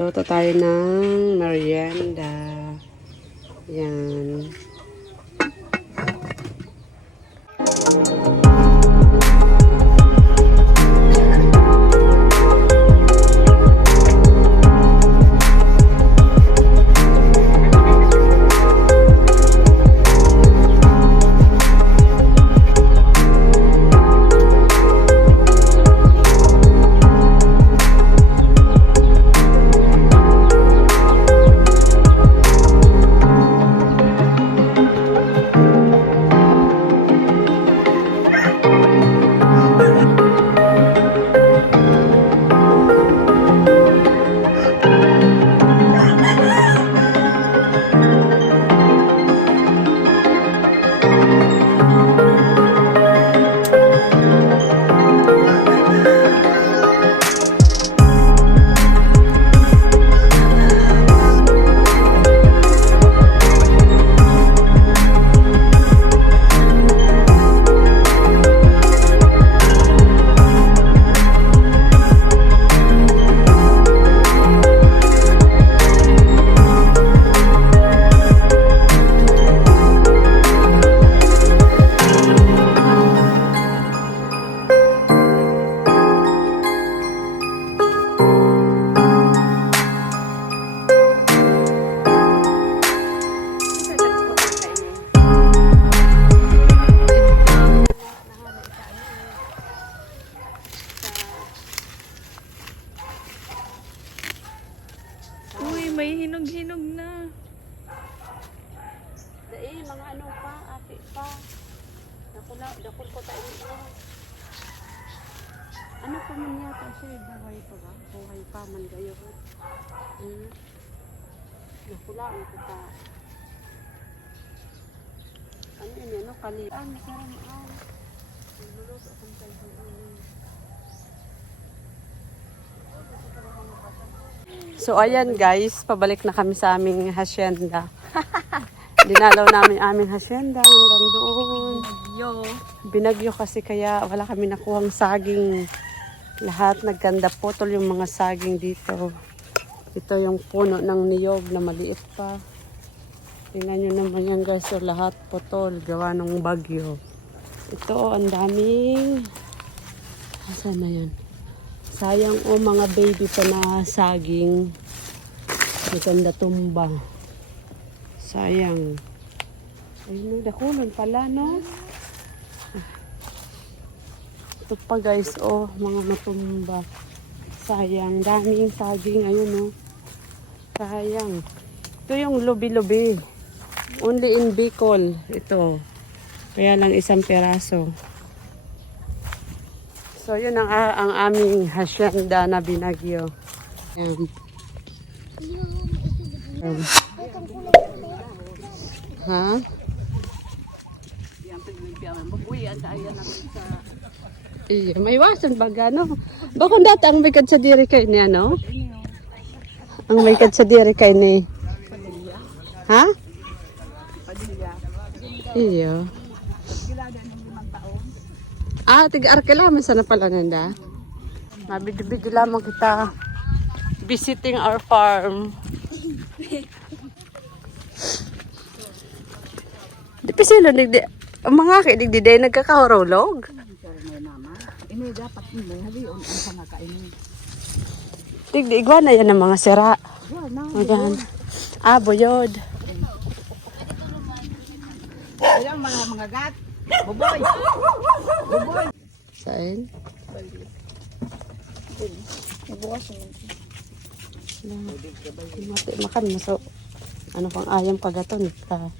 Luto tayo ng merienda. Yan. Ano pa man yata siya, eh, buhay pa ba? Buhay pa man gayo. Hmm. Nakula, ano ko pa. Ano yun, ano, kali. Ah, ah. Niluluto akong tayo. So ayan guys, pabalik na kami sa aming hacienda. Dinalaw namin aming hacienda hanggang doon. Yo. Binagyo kasi kaya wala kami nakuhang saging. Lahat nagganda putol yung mga saging dito. Ito yung puno ng niyog na maliit pa. Tingnan nyo naman yan guys, so lahat putol, gawa ng bagyo. Ito, ang daming... Asan na yan? Sayang o mga baby pa na saging. Maganda tumba. Sayang. Ayun, dakulon pala, no? Ito pa guys, oh, mga matumba. Sayang, daming saging, ayun, oh. Sayang. Ito yung lubi-lubi. Only in Bicol, ito. Kaya lang isang peraso. So, yun ang, ang aming hacienda na binagyo. Yan. Yan. Ha? Iya, may iwasan ba gano? Bakit dati ang may sa diri kay ni ano? Ang may sa diri kay ni Ha? Iyo. Ah, tiga arkela man sana pala nanda. Mabigibigi lamang kita visiting our farm. Di pa sila mga kilig di day nagkakahorolog. Ini dapat mo halion ang sama kainin. Tigdi iguana yan ng mga sira. Ayan. Ah, buyod. Ilang mga mga gat. Buboy. Buboy. Saan? Makan so ano pang ayam pagaton ka.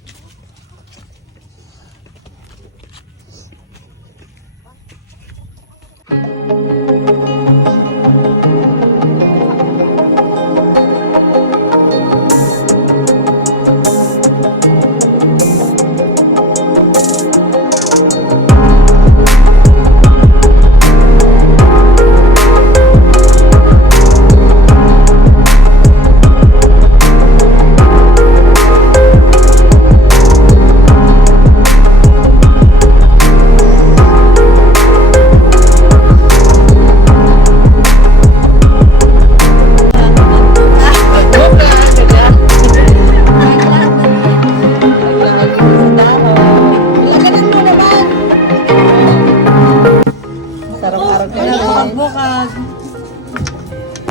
Bukag.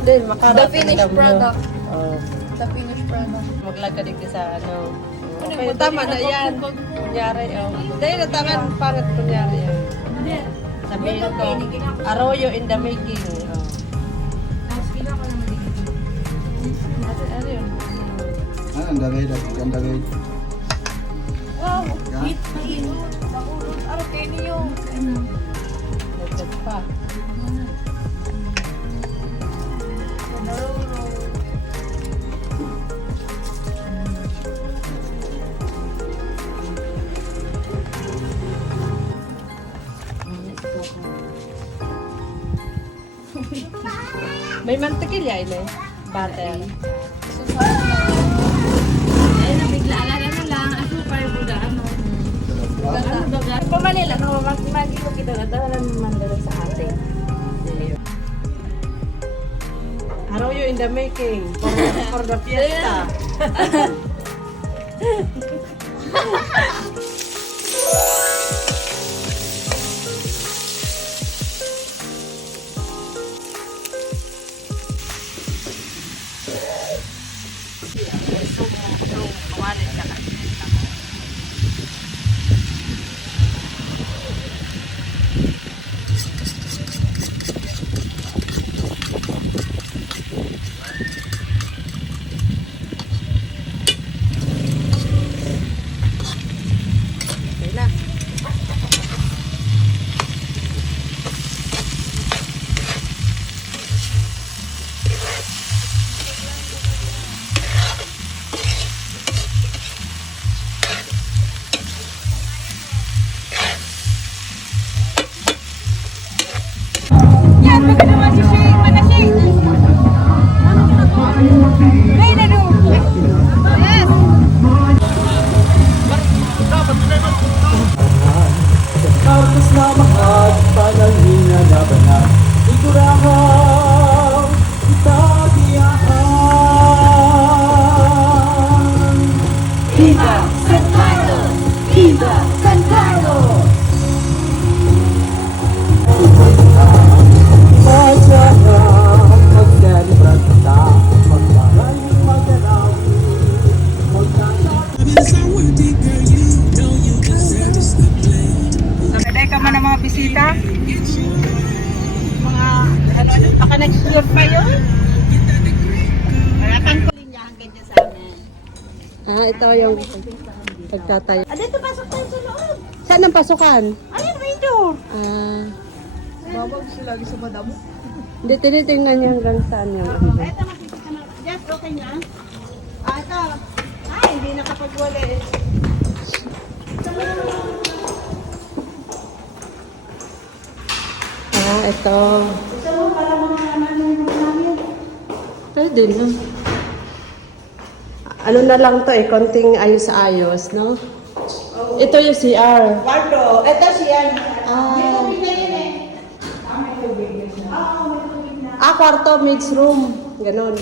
Hindi, makarag. The finished product. Oh. The finished product. Maglagay din sa ano. Okay, tama na yan. Kunyari, oh. Dahil na tama, pangit kunyari yan. Sabihin ko, arroyo in the making. Oh. Ano, ano yun? Ano, ang dagay, ang dagay. Wow, hit na inot. Nakulot. Araw kayo niyo. Dagdag pa. May mantikilya ile. Butter. Ay, nabigla. Alala na lang. Ako pa yung buga. Ano? Ano baga? Pa Manila, no? Mag-magi ko kita na. Dahil naman dala sa atin. Arroyo in the making. For, for the fiesta. Viva San Carlos! Viva San Carlos! Masarap mag-celebrate kita Magmaraming magalawi Magkakaroon Nagkaday ka man ng mga bisita? Mga, ano, ano, baka nag-explore pa yun? Wala kang kulinyahan ganyan sa amin. Ah, ito yung pagtatayo. Ah, dito pasok tayo sa loob. Saan ang pasukan? Ayun, may door. Ah, Babag sila lagi sa madamo. hindi tinitingnan niya hanggang saan yung ano. Ito, makita ka na. Yes, okay na. Ah, ito. Ay, hindi nakapagwala eh. Ah, ito. Gusto mo para mga ano yung namin? Pwede na. Ano na lang to eh, konting ayos-ayos, no? Ito yung CR. Wardo. Ito siya. Ah. May tubig na yun eh. Ah, may tubig na. Oo, may tubig na. Ah, kwarto, maid's room. Ganon.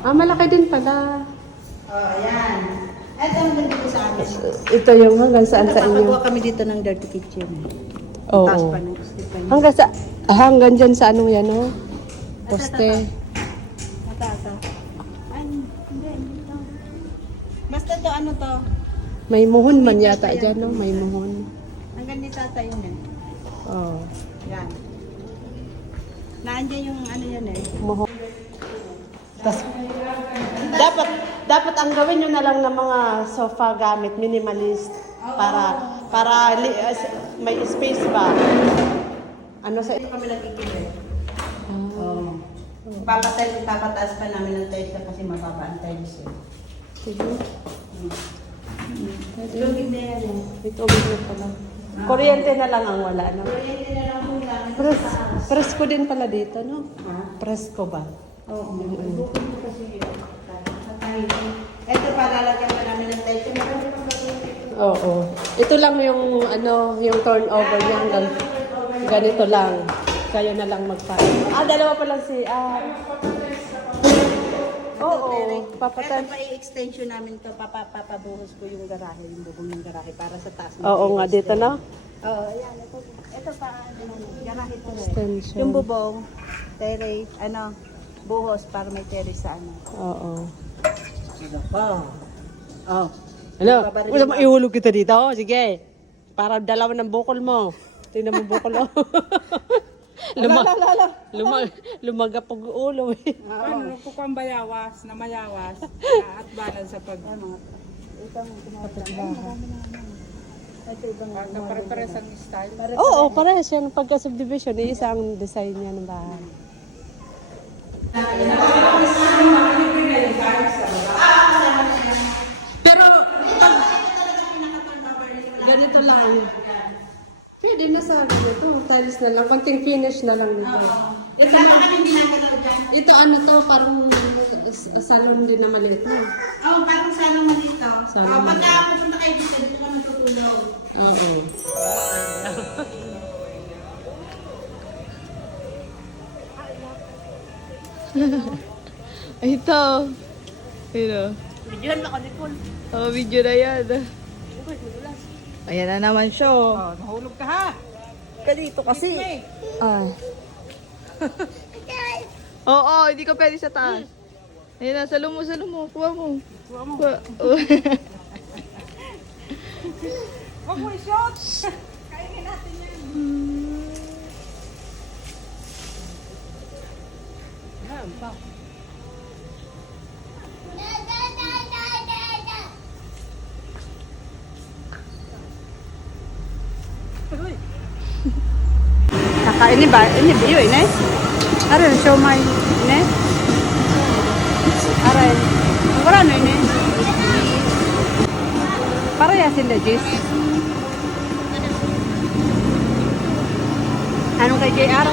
Ah, malaki din pala. Oh, yan. Ito ang nandito sa amin. Ito yung hanggang saan sa inyo. Nakapagawa kami dito ng dirty kitchen. Oo. Taas pa ng. Hanggang sa, ah, hanggang dyan sa anong yan, oh. Poste. Mataas. Basta to ano to. May muhon man yata dyan, no? May muhon. Hanggang ni tata yun eh. Oh. Yan. Naandyan yung ano yun eh. Muhon. Tas, dapat, dapat ang gawin nyo na lang ng mga sofa gamit, minimalist. Para, para li, as, may space ba? Ano sa... Kami nagkikili. Oo. Papatay, papataas pa namin ng tiles kasi mababa ang tiles eh. Sige. Lugid na yan eh. Tubig na pala. Kuryente na lang ang wala, no? Kuryente na lang po namin. Pres, presko din pala dito, no? Ha? Presko ba? Oo. Bukod mo kasi yun. Ito palalagyan pa namin ng tiles. Marami pang ito. Oo. Ito lang yung ano, yung turnover niya hanggang ganito lang. Kayo na lang magpain. Ah, dalawa pa lang si ah. Oo, papatan- Ito pa i-extension namin to. Papa, papabuhos ko yung garahe, yung bubong ng garahe para sa taas. Oo nga, dito na. Oo, ayan. Ito, ito pa, ano, garahe to. Extension. Yung bubong, terrace, ano, buhos para may terrace sa ano. Oo. Oh. Ano? Babaril Gusto mo mo. ihulog kita dito? Sige. Para dalawa ng bukol mo. Tingnan mo bukol mo. Lumag, lumag, lumaga pag ulo eh. Ano, ko kang bayawas, na mayawas, at balan sa pag... Ano, ito ang ginagawa. Ito ibang Pare-pares ang style. Oo, parehas yan. Pagka-subdivision, isang design niya ng bahay. Pero, ganito lang. Pwede na sa ito, tiles na lang. Konting finish na lang nito. Ito, ito ano to, parang s- salon din na maliit na. Oh, parang sana mo dito. Sana oh, mo. pagka ako punta kayo dito, dito ka natutulog. Oo. Ito. Ito. Videohan ako ni Paul. Oh, video na yan. Ayan na naman siya. Oh, nahulog ka ha. Ka dito kasi. Ay. Oo, hindi ka pwede sa taas. Ayun na, salo mo, salo mo. Kuha mo. Kuha mo. Huwag mo i-shot. Naka, ini ba? Ini ba yun, eh? Aray, show my? Aray. Ang wala no, ini? Para yasin na, Jis. Anong kay JR?